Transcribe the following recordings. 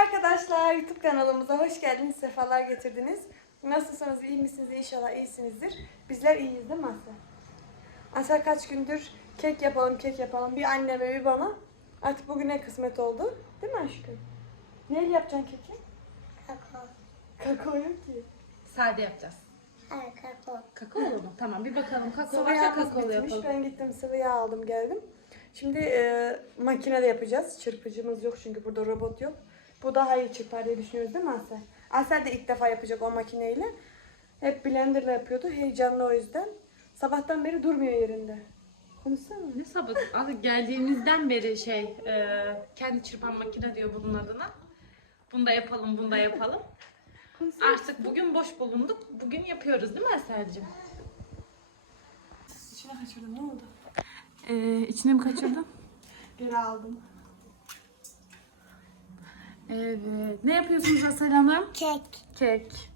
arkadaşlar, YouTube kanalımıza hoş geldiniz, sefalar getirdiniz. Nasılsınız, iyi misiniz? İnşallah iyisinizdir. Bizler iyiyiz değil mi Asel? Asel kaç gündür kek yapalım, kek yapalım. Bir anneme, bir bana. Artık bugüne kısmet oldu. Değil mi aşkım? Neyle yapacaksın keki? Kakao. Kakao yok ki. Sade yapacağız. Hayır kakao. Kakaolu mu? Tamam bir bakalım. Kakao Sıvı varsa yağımız kakaolu bitmiş. yapalım. Ben gittim sıvı yağ aldım geldim. Şimdi e, makinede yapacağız. Çırpıcımız yok çünkü burada robot yok. Bu daha iyi çırpar diye düşünüyoruz değil mi Asel? Asel de ilk defa yapacak o makineyle. Hep blenderla yapıyordu. Heyecanlı o yüzden. Sabahtan beri durmuyor yerinde. Konuşsana. Ne sabah? Abi geldiğimizden beri şey e, kendi çırpan makine diyor bunun adına. Bunu da yapalım, bunu da yapalım. Artık bugün boş bulunduk. Bugün yapıyoruz değil mi Eser'cim? İçine kaçırdım. Ne oldu? Ee, içine mi kaçırdın? Geri aldım. Evet. Ne yapıyorsunuz Asel Hanım? Kek. Kek.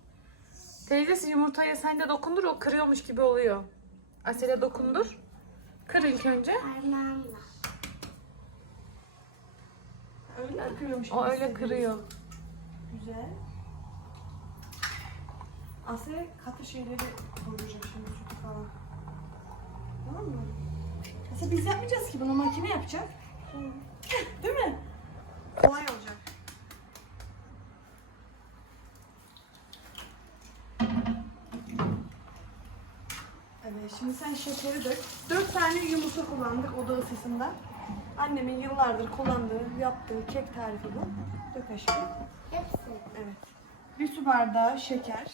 Teyzesi yumurtaya sen de dokundur o kırıyormuş gibi oluyor. Asel'e dokundur. Kır ilk önce. Parmağımla. Öyle kırıyormuş. O öyle kırıyor. Güzel. Asya katı şeyleri koyacak şimdi sütü falan. Tamam mı? Asya biz yapmayacağız ki bunu makine yapacak. Değil mi? Kolay olacak. Şimdi sen şekeri dök. Dört tane yumurta kullandık oda ısısında. Annemin yıllardır kullandığı, yaptığı kek tarifi bu. Dök aşağı. Hepsi. Evet. Bir su bardağı şeker.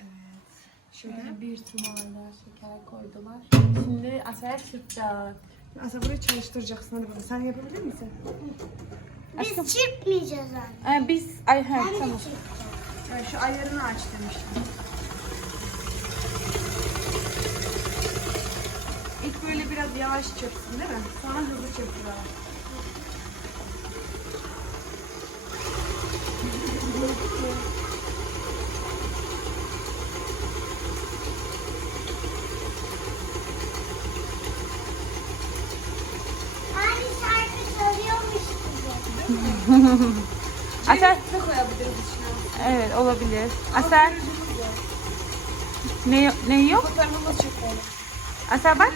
Evet. Şöyle. Bir su bardağı şeker koydular. Şimdi Asel çırpacak. Asya burayı çalıştıracaksın hadi bakalım. Sen yapabilir misin? Biz çırpmayacağız anne. Ee, biz ay Ben de tamam. çırpacağım. Yani şu ayarını aç demiştim. İlk böyle biraz yavaş çırpsın değil mi? Sonra hızlı çırpıyorlar. Gibi. Asel, evet olabilir. Asel, ne, ne yok? Asel bak.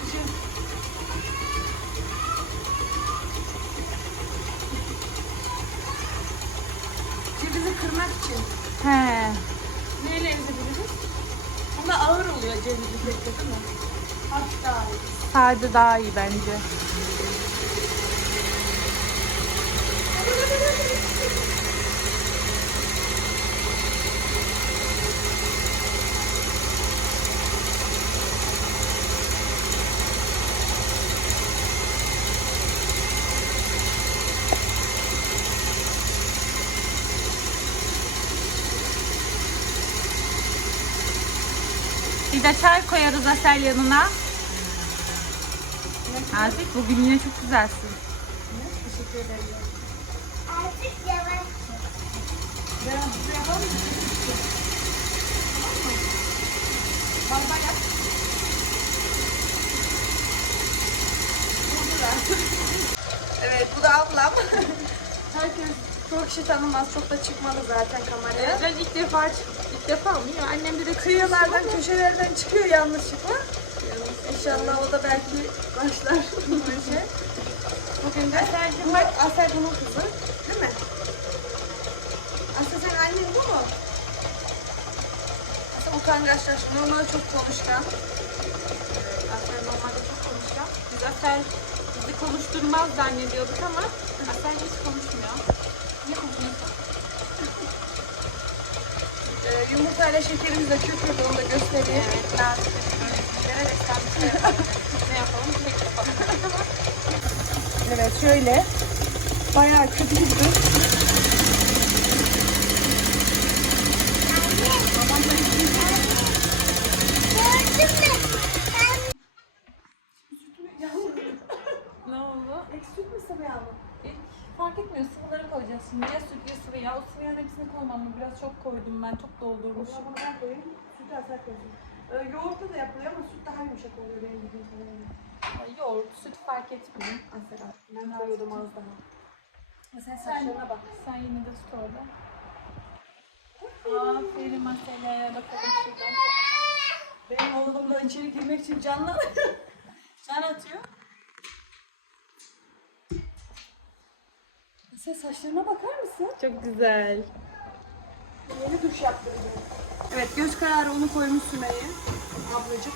He. Neyle ezebiliriz? Ama ağır oluyor cevizi kekte değil mi? Hafif daha iyi. Sade daha iyi bence. Bir de çay koyarız Asel yanına. Nazik bugün yine çok güzelsin. Teşekkür ederim. Artık yavaş yapalım mı? Tamam mı? Bay bay yap. Vurdular. evet bu da ablam. Herkes çok kişi tanımaz. Çok da çıkmadı zaten kameraya. Ben ilk defa ilk defa mı ya? Annem de Kıyılardan, köşelerden çıkıyor yanlışlıkla. İnşallah o da belki başlar bu işe. Bugün de Asel'cim bak Asel bunun kızı. Değil mi? Asel senin annen bu mu? Asel utangaçlar. Normalde çok konuşkan. Asel normalde çok konuşuyor. Biz Asel bizi konuşturmaz zannediyorduk ama Asel hiç konuşmuyor. Niye konuşmuyorsun? Ee, yumurtayla şekerimizi de köpürdü onu da göstereyim. Evet, ne yapalım? Kek yapalım. Evet şöyle. Bayağı? Ben ne oldu? Eksik mi sıvı yağ mı? İlk fark etmiyor. Sıvıları koyacağız şimdi. Ya süt ya. O yağın hepsini koymam mı? Biraz çok koydum ben. Çok doldurmuşum. Bunu ben koyayım. Sütü Asel koysun. Ee, yoğurtta da yapılıyor ama süt daha yumuşak oluyor benim bildiğim kadarıyla. Yoğurt, süt fark etmiyor. Asel ben koyuyordum az daha. Mesela Sen saçlarına bak. Sen yine de tut orada. Aferin Asel'e. Bakalım şuradan. Benim oğlum da içeri girmek için canlı can atıyor. Sen saçlarına bakar mısın? Çok güzel. Yeni duş yaptıracağım. Evet göz kararı onu koymuş Sümeyye. Ablacık.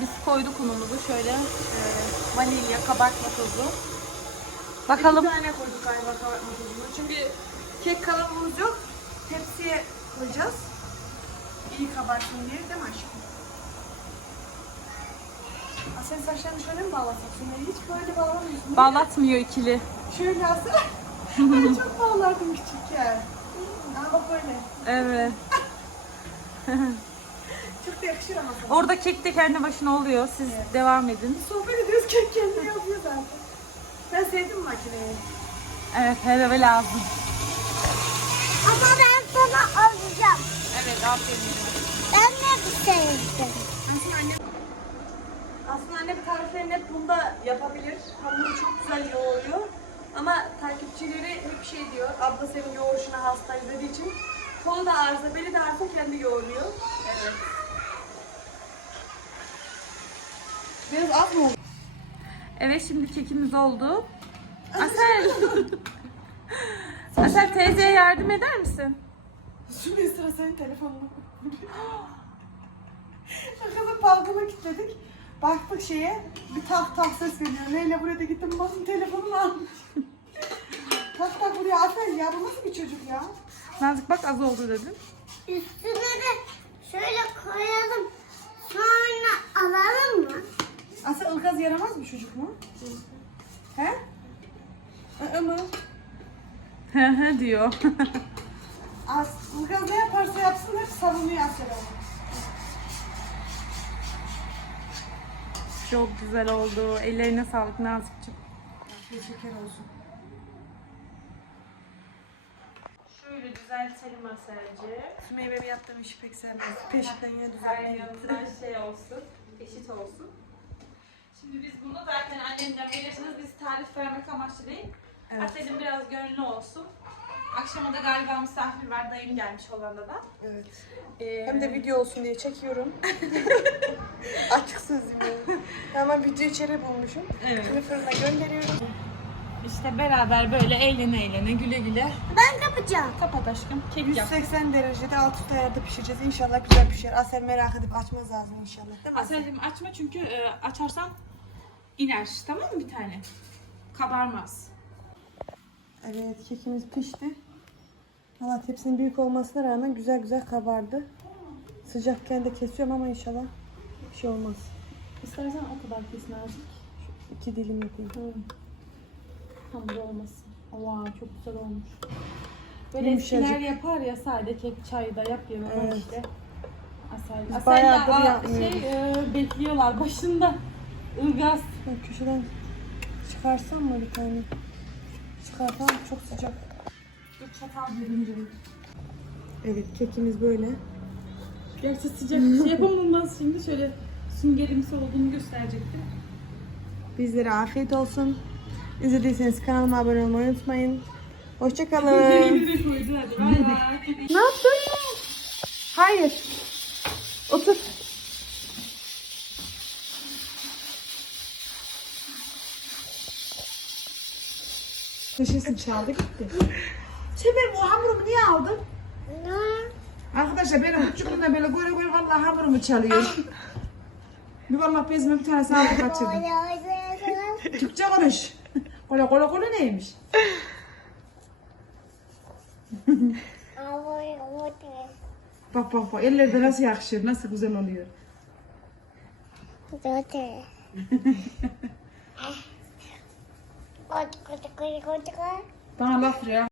Biz koyduk unumuzu şöyle e, vanilya, kabartma tozu. Bakalım. Bir tane koyduk galiba kabartma tozunu. Çünkü kek kalıbımız yok. Tepsiye koyacağız. İyi kabartsın diye değil mi aşkım? Sen saçlarını şöyle mi? Sümeyye hiç böyle bağlamıyorsun. Bağlatmıyor ikili. Şöyle aslında. ben çok bağlardım küçükken. Aa bak böyle. Evet. Çok da yakışır ama sana. Orada kek de kendi başına oluyor. Siz devam edin. Sohbet ediyoruz kek kendi yapıyor zaten. Ben sevdim makineyi. Evet, hele lazım. Ama ben sana alacağım. Evet, aferin. Ben de bir şey istedim. Aslında annem aslında annem tariflerini hep bunda yapabilir. Hamuru çok güzel yoğuruyor. Ama takipçileri hep şey diyor. Abla senin yoğuruşuna hastayız dediği için kolu da arıza, beli de arıza kendi yoğuruyor. Evet. Biraz az mı oldu? Evet, şimdi kekimiz oldu. Asel. Asel teyzeye yardım eder misin? Şimdi sıra senin telefonuna. Kızın balkona kilitledik. Baktık şeye bir tak tak ses geliyor. Leyla buraya da gittim basın telefonunu almış. tak tak buraya Asel ya bu nasıl bir çocuk ya? Nazik bak az oldu dedim. Üstüne de şöyle koyalım. Sonra alalım mı? Asel ılgaz yaramaz bir çocuk mu? He? Hı mı? Hı hı diyor. As, Ilgaz ne yaparsa yapsın hep savunuyor Asel ama. Çok güzel oldu. Ellerine sağlık Nazik'cim. Afiyet şeker olsun. Şöyle düzeltelim. Sümeyye benim yaptığım işi pek sevmez. Peşinden yine Her yanından şey olsun, eşit olsun. Şimdi biz bunu zaten annemden bilirsiniz biz tarif vermek amaçlı değil. Evet. Asel'in biraz gönlü olsun. Akşama da galiba misafir var, dayım gelmiş Hollanda'dan. Evet. Ee, Hem de video olsun diye çekiyorum. Açık sözüm yani. Hemen video içeri bulmuşum. Evet. Şimdi fırına gönderiyorum. İşte beraber böyle eğlene eğlene, güle güle. Ben kapacağım. Kapat aşkım, kek yap. 180 derecede alt üst ayarda pişireceğiz. İnşallah güzel pişer. Asel merak edip açmaz lazım inşallah. Değil mi Asel? Asel'cim açma çünkü e, açarsan iner, tamam mı bir tane? Kabarmaz. Evet kekimiz pişti. Valla tepsinin büyük olmasına rağmen güzel güzel kabardı. Sıcakken de kesiyorum ama inşallah bir şey olmaz. İstersen o kadar kesin azıcık. Şu iki dilim yapayım. Hamur olmasın. Oha çok güzel olmuş. Böyle Yumuşacık. eskiler yapar ya sade kek çayda yap ya baba Evet. işte. Asel. Asel bayağıdır aa, yapmıyoruz. şey e, bekliyorlar başında. Ilgaz. Köşeden çıkarsam mı bir tane? Çıkarsam çok sıcak. Çatal. Evet kekimiz böyle. Gerçi sıcak bir şey yapamamaz şimdi şöyle süngerimsi olduğunu gösterecektim. Bizlere afiyet olsun. İzlediyseniz kanalıma abone olmayı unutmayın. Hoşçakalın. Ne yaptın? Hayır. Otur. Köşesini çaldı gitti. Sen benim o hamurumu niye aldın? Arkadaşlar benim küçüklüğümde böyle göre göre vallahi hamurumu çalıyor. bir vallahi bezime bir tane sağlık kaçırdım. Türkçe konuş. Kola kola kola neymiş? Bak bak bak ellerde nasıl yakışır, nasıl güzel oluyor. Bana laf ya.